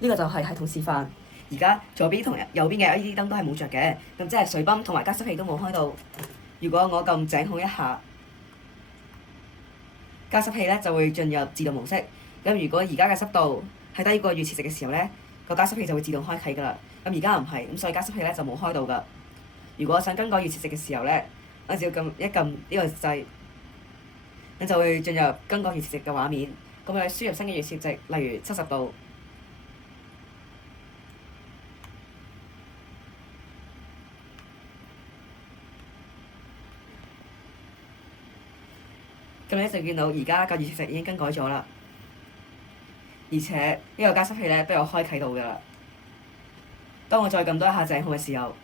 呢個就係系統示範。而家左邊同右邊嘅 LED 燈都係冇着嘅，咁即係水泵同埋加濕器都冇開到。如果我撳井控一下，加濕器咧就會進入自動模式。咁如果而家嘅濕度係低過預設值嘅時候咧，個加濕器就會自動開啟㗎啦。咁而家唔係，咁所以加濕器咧就冇開到㗎。如果我想更改預設值嘅時候咧，我只要撳呢個掣，咁就會進入更改預設值嘅畫面。咁我哋輸入新嘅預設值，例如70度。咁你就見到而家個預設值已經更改咗啦，而且呢個加濕器咧都有開啟到㗎啦。當我再撳多一下井控嘅時候，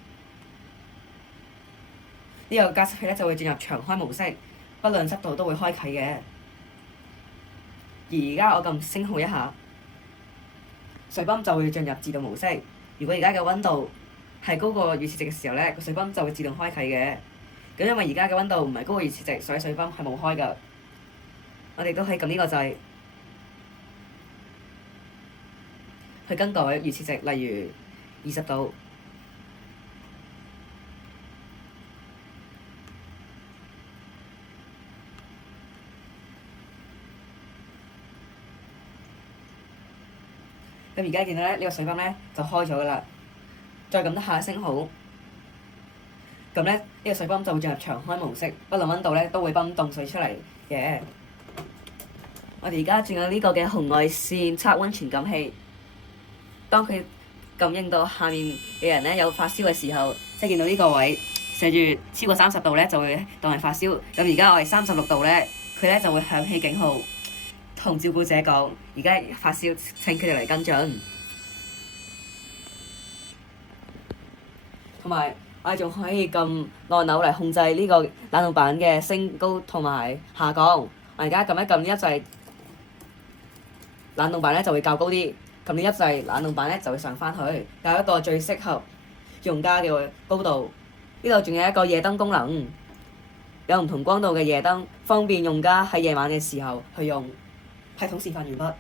呢個加濕器咧就會進入長開模式，不論濕度都會開啟嘅。而家我撳升控一下，水泵就會進入自動模式。如果而家嘅溫度係高過預設值嘅時候咧，個水泵就會自動開啟嘅。咁因為而家嘅溫度唔係高過預設值，所以水泵係冇開㗎。我哋都可以撳呢個掣去更改預設值，例如20度。咁而家見到咧，呢個水泵咧就開咗㗎啦。再撳一下升好，咁咧呢個水泵就會進入長開模式，不論溫度咧都會泵凍水出嚟嘅。我哋而家仲有呢個嘅紅外線測溫傳感器，當佢感應到下面嘅人咧有發燒嘅時候，即係見到呢個位寫住超過30度咧，就會當係發燒。咁而家我係36度咧，佢咧就會響起警號，同照顧者講：而家發燒，請佢哋嚟跟進。同埋我哋仲可以撳按鈕嚟控制呢個冷凍板嘅升高同埋下降。我而家撳一撳呢一掣，冷凍板咧就會較高啲；撳呢一掣，冷凍板咧就會上返去，有一個最適合用家嘅高度。呢度仲有一個夜燈功能，有唔同光度嘅夜燈，方便用家喺夜晚嘅時候去用。系統示範完畢。